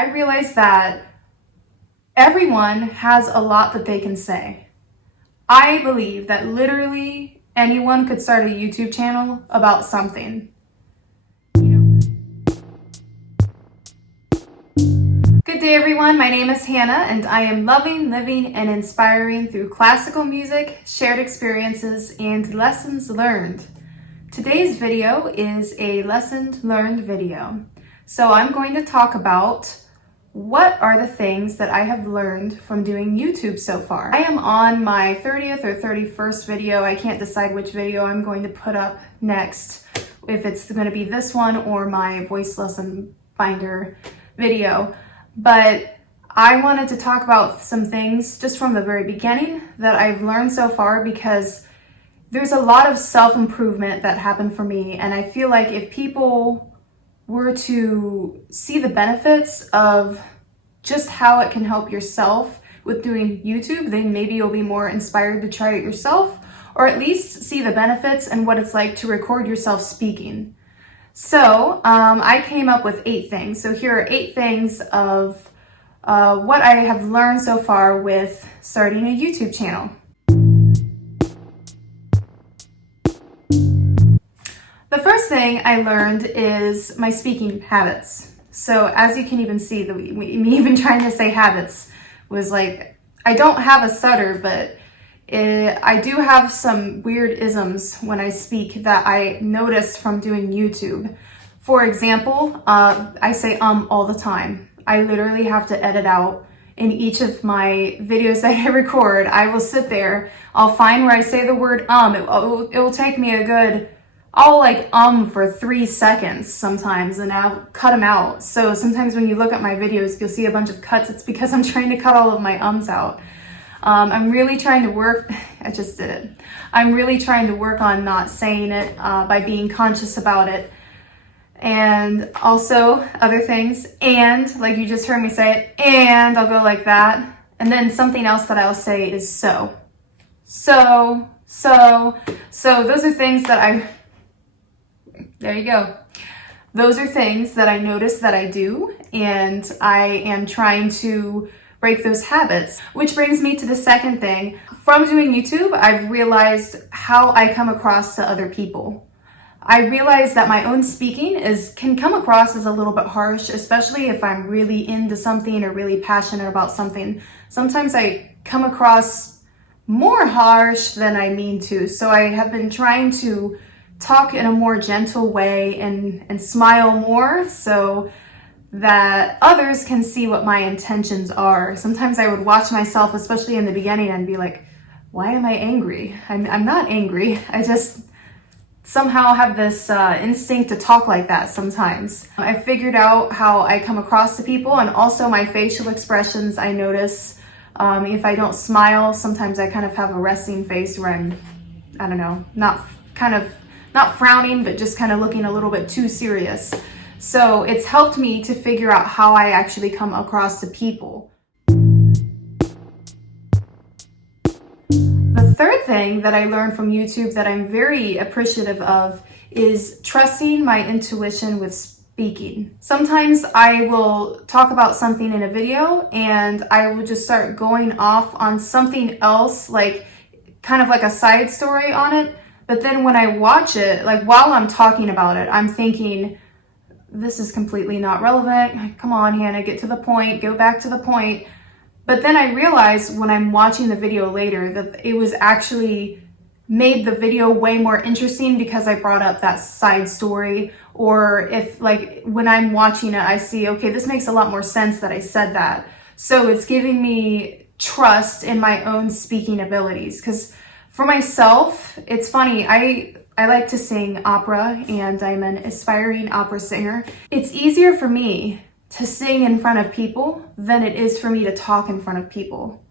I realized that everyone has a lot that they can say. I believe that literally anyone could start a YouTube channel about something. Good day everyone, my name is Hannah and I am loving, living, and inspiring through classical music, shared experiences, and lessons learned. Today's video is a lesson learned video. So I'm going to talk about what are the things that I have learned from doing YouTube so far. I am on my 30th or 31st video. I can't decide which video I'm going to put up next, if it's going to be this one or my voice lesson finder video. But I wanted to talk about some things just from the very beginning that I've learned so far, because there's a lot of self-improvement that happened for me, and I feel like if people were to see the benefits of just how it can help yourself with doing YouTube, then maybe you'll be more inspired to try it yourself, or at least see the benefits and what it's like to record yourself speaking. So I came up with 8 things. So here are 8 things of what I have learned so far with starting a YouTube channel. The first thing I learned is my speaking habits. So as you can even see, me even trying to say habits was like, I don't have a stutter, but I do have some weird isms when I speak that I noticed from doing YouTube. For example, I say all the time. I literally have to edit out in each of my videos that I record. I will sit there, I'll find where I say the word it will take me a good, I'll for 3 seconds sometimes, and I'll cut them out. So sometimes when you look at my videos, you'll see a bunch of cuts. It's because I'm trying to cut all of my out. I'm really trying to work, I just did it. I'm really trying to work on not saying it by being conscious about it. And also other things, and like you just heard me say it, and I'll go like that. And then something else that I'll say is so. Those are things that there you go. Those are things that I notice that I do, and I am trying to break those habits. Which brings me to the second thing. From doing YouTube, I've realized how I come across to other people. I realize that my own speaking can come across as a little bit harsh, especially if I'm really into something or really passionate about something. Sometimes I come across more harsh than I mean to. So I have been trying to talk in a more gentle way and smile more so that others can see what my intentions are. Sometimes I would watch myself, especially in the beginning, and be like, why am I angry? I'm not angry. I just somehow have this instinct to talk like that sometimes. I figured out how I come across to people, and also my facial expressions. I notice if I don't smile, sometimes I kind of have a resting face where I'm, I don't know, not frowning, but just kind of looking a little bit too serious. So it's helped me to figure out how I actually come across to people. The third thing that I learned from YouTube that I'm very appreciative of is trusting my intuition with speaking. Sometimes I will talk about something in a video and I will just start going off on something else, like kind of like a side story on it. But then when I watch it, like while I'm talking about it, I'm thinking, this is completely not relevant. Come on, Hannah, get to the point, go back to the point. But then I realize when I'm watching the video later that it was actually made the video way more interesting because I brought up that side story. Or if when I'm watching it, I see, okay, this makes a lot more sense that I said that. So it's giving me trust in my own speaking abilities. Because for myself, it's funny, I like to sing opera and I'm an aspiring opera singer. It's easier for me to sing in front of people than it is for me to talk in front of people.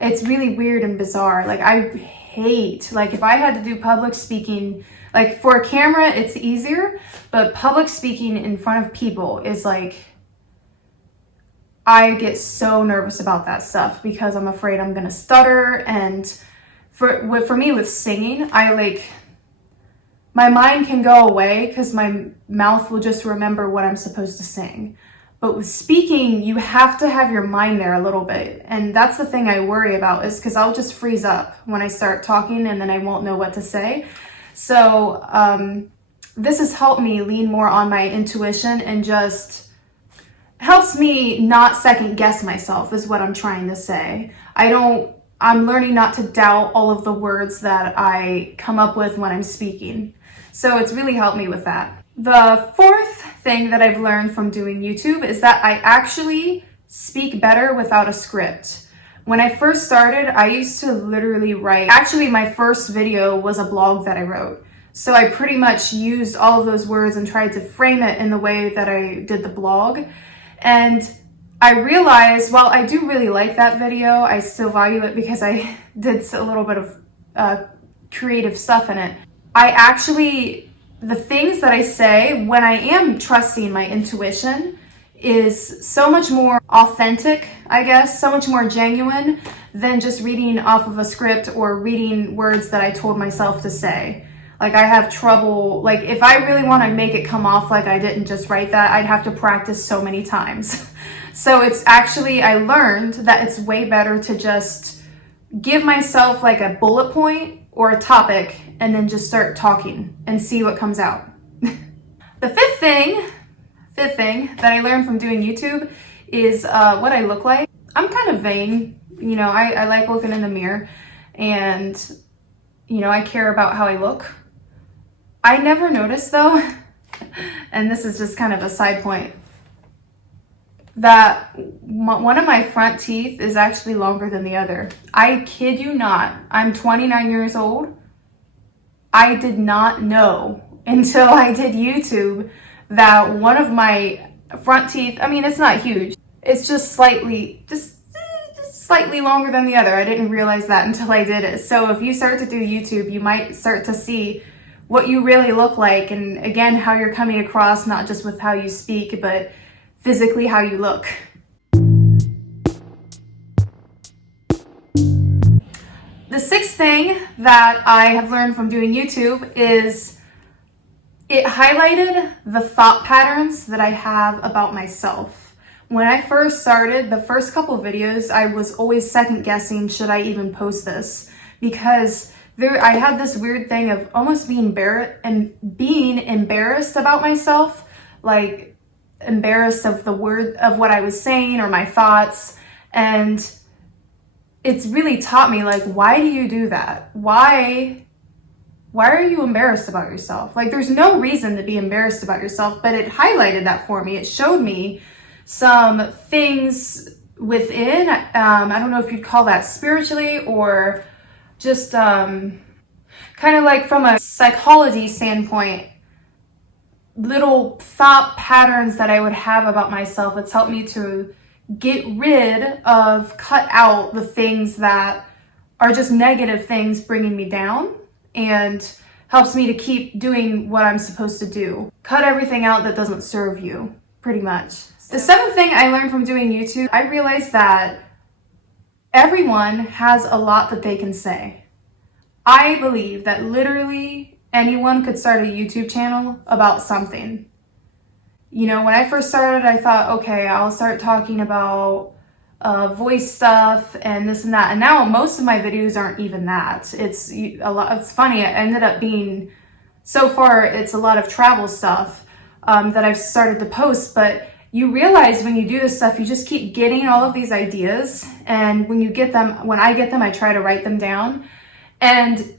It's really weird and bizarre. I hate, if I had to do public speaking, for a camera, it's easier, but public speaking in front of people is I get so nervous about that stuff because I'm afraid I'm gonna stutter. And for me with singing, my mind can go away because my mouth will just remember what I'm supposed to sing. But with speaking, you have to have your mind there a little bit. And that's the thing I worry about, is because I'll just freeze up when I start talking and then I won't know what to say. So this has helped me lean more on my intuition and just helps me not second guess myself, is what I'm trying to say. I'm learning not to doubt all of the words that I come up with when I'm speaking. So it's really helped me with that. The fourth thing that I've learned from doing YouTube is that I actually speak better without a script. When I first started, I used to literally write. Actually, my first video was a blog that I wrote. So I pretty much used all of those words and tried to frame it in the way that I did the blog. And I realized, while I do really like that video, I still value it because I did a little bit of creative stuff in it. The things that I say when I am trusting my intuition is so much more authentic, I guess, so much more genuine than just reading off of a script or reading words that I told myself to say. Like, I have trouble, like, if I really want to make it come off like I didn't just write that, I'd have to practice so many times. So it's actually, I learned that it's way better to just give myself like a bullet point or a topic and then just start talking and see what comes out. The fifth thing that I learned from doing YouTube is what I look like. I'm kind of vain, you know, I like looking in the mirror, and, you know, I care about how I look. I never noticed though, and this is just kind of a side point, that one of my front teeth is actually longer than the other. I kid you not. I'm 29 years old. I did not know until I did YouTube that one of my front teeth, I mean, it's not huge. It's just slightly longer than the other. I didn't realize that until I did it. So if you start to do YouTube, you might start to see what you really look like, and again, how you're coming across, not just with how you speak, but physically how you look. The sixth thing that I have learned from doing YouTube is it highlighted the thought patterns that I have about myself. When I first started, the first couple videos, I was always second guessing, should I even post this? Because I had this weird thing of almost being embarrassed about myself, like embarrassed of what I was saying or my thoughts. And it's really taught me, like, why do you do that? Why are you embarrassed about yourself? Like, there's no reason to be embarrassed about yourself, but it highlighted that for me. It showed me some things within, I don't know if you'd call that spiritually or just kind of like from a psychology standpoint, little thought patterns that I would have about myself. It's helped me to cut out the things that are just negative things bringing me down, and helps me to keep doing what I'm supposed to do. Cut everything out that doesn't serve you, pretty much. The seventh thing I learned from doing YouTube, I realized that everyone has a lot that they can say. I believe that literally anyone could start a YouTube channel about something. You know, when I first started, I thought, okay, I'll start talking about voice stuff and this and that. And now most of my videos aren't even that. It's funny. It ended up being, so far, it's a lot of travel stuff that I've started to post. But you realize when you do this stuff, you just keep getting all of these ideas. And when I get them, I try to write them down. And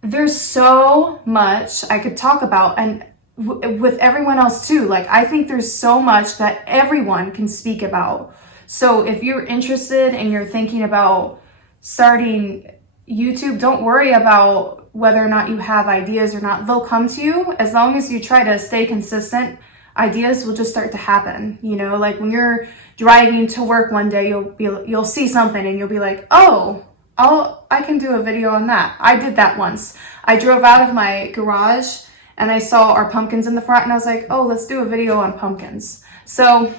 there's so much I could talk about, and with everyone else too. Like, I think there's so much that everyone can speak about. So if you're interested and you're thinking about starting YouTube, don't worry about whether or not you have ideas or not. They'll come to you as long as you try to stay consistent. Ideas will just start to happen. You know, like when you're driving to work one day, you'll see something and you'll be like, oh, I can do a video on that. I did that once. I drove out of my garage and I saw our pumpkins in the front and I was like, oh, let's do a video on pumpkins. So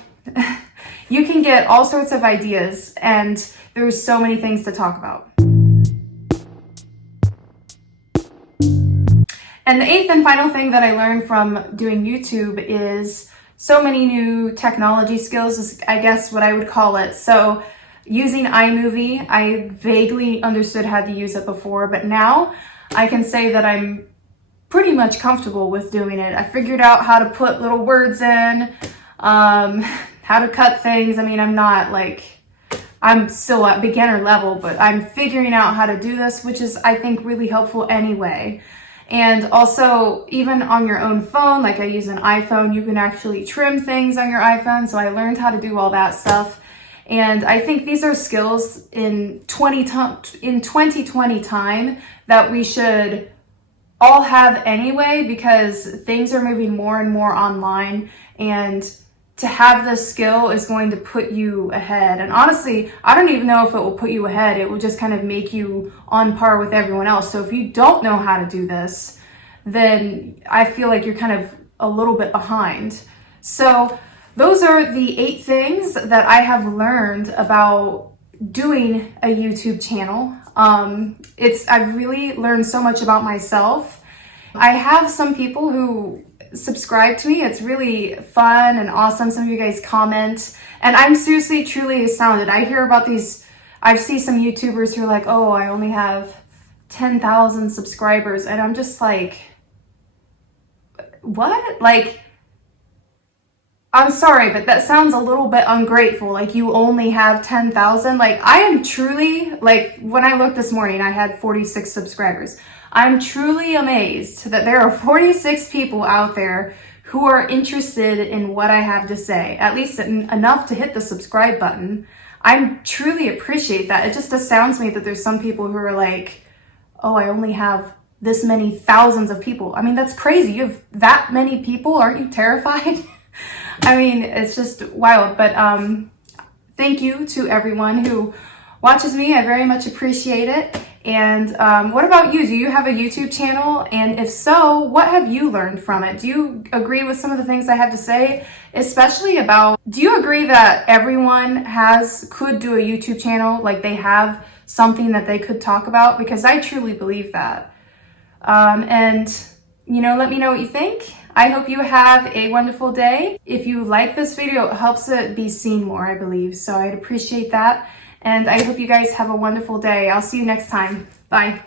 you can get all sorts of ideas, and there's so many things to talk about. And the eighth and final thing that I learned from doing YouTube is so many new technology skills is, I guess, what I would call it. So using iMovie, I vaguely understood how to use it before, but now I can say that I'm pretty much comfortable with doing it. I figured out how to put little words in, how to cut things. I mean, I'm still at beginner level, but I'm figuring out how to do this, which is, I think, really helpful anyway. And also, even on your own phone, like I use an iPhone, you can actually trim things on your iPhone. So I learned how to do all that stuff. And I think these are skills in 2020 time that we should all have anyway, because things are moving more and more online, and to have this skill is going to put you ahead. And honestly, I don't even know if it will put you ahead. It will just kind of make you on par with everyone else. So if you don't know how to do this, then I feel like you're kind of a little bit behind. So those are the 8 things that I have learned about doing a YouTube channel. I've really learned so much about myself. I have some people who subscribe to me. It's really fun and awesome. Some of you guys comment, and I'm seriously, truly astounded. I hear about these, I see some YouTubers who are like, oh, I only have 10,000 subscribers. And I'm just like, what? Like, I'm sorry, but that sounds a little bit ungrateful. Like, you only have 10,000. Like, I am truly, like, when I looked this morning, I had 46 subscribers. I'm truly amazed that there are 46 people out there who are interested in what I have to say, at least enough to hit the subscribe button. I truly appreciate that. It just astounds me that there's some people who are like, oh, I only have this many thousands of people. I mean, that's crazy. You have that many people. Aren't you terrified? I mean, it's just wild. But thank you to everyone who watches me. I very much appreciate it. And what about you? Do you have a YouTube channel? And if so, what have you learned from it? Do you agree with some of the things I have to say? Especially about, do you agree that everyone could do a YouTube channel? Like, they have something that they could talk about? Because I truly believe that. And, let me know what you think. I hope you have a wonderful day. If you like this video, it helps it be seen more, I believe. So I'd appreciate that. And I hope you guys have a wonderful day. I'll see you next time. Bye.